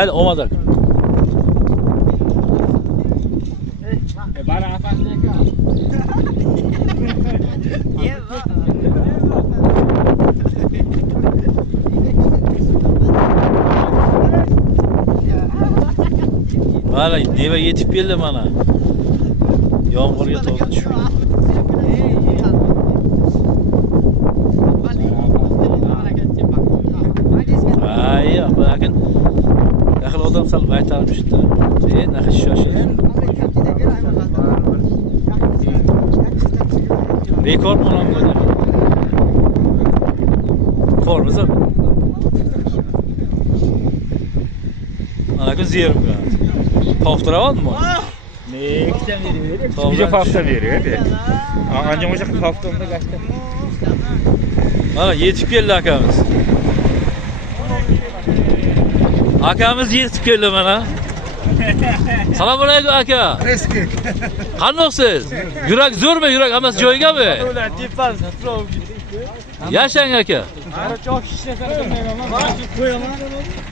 Mayli, olmadı. Bana afasına kal. Mayli, deva yetib keldi mana. Yomg'irga to'g'ri tushib. Ay, bakın. Yaxil odam sal baytarmıştı. Naxi shoshildi. Rekord mu lan böyle? Kormuz abi. Ana gün ziyerim ben. Paftıra var mı? Ne ikiden veriyor? Tamam, Bize ben- pafta veriyor hep. Ancak ocak paftamda kaçtı. Ana yetip geldi akamız. Akamız yetip geldi bana. Selamun aleyküm aka. Eski. Qandoqsiz? Yurak zo'rmi? Yurak hammasi joyigami? Ulan tepal satrov. Yashang aka. Ara çok şişe sardım ben ama. Koyalım.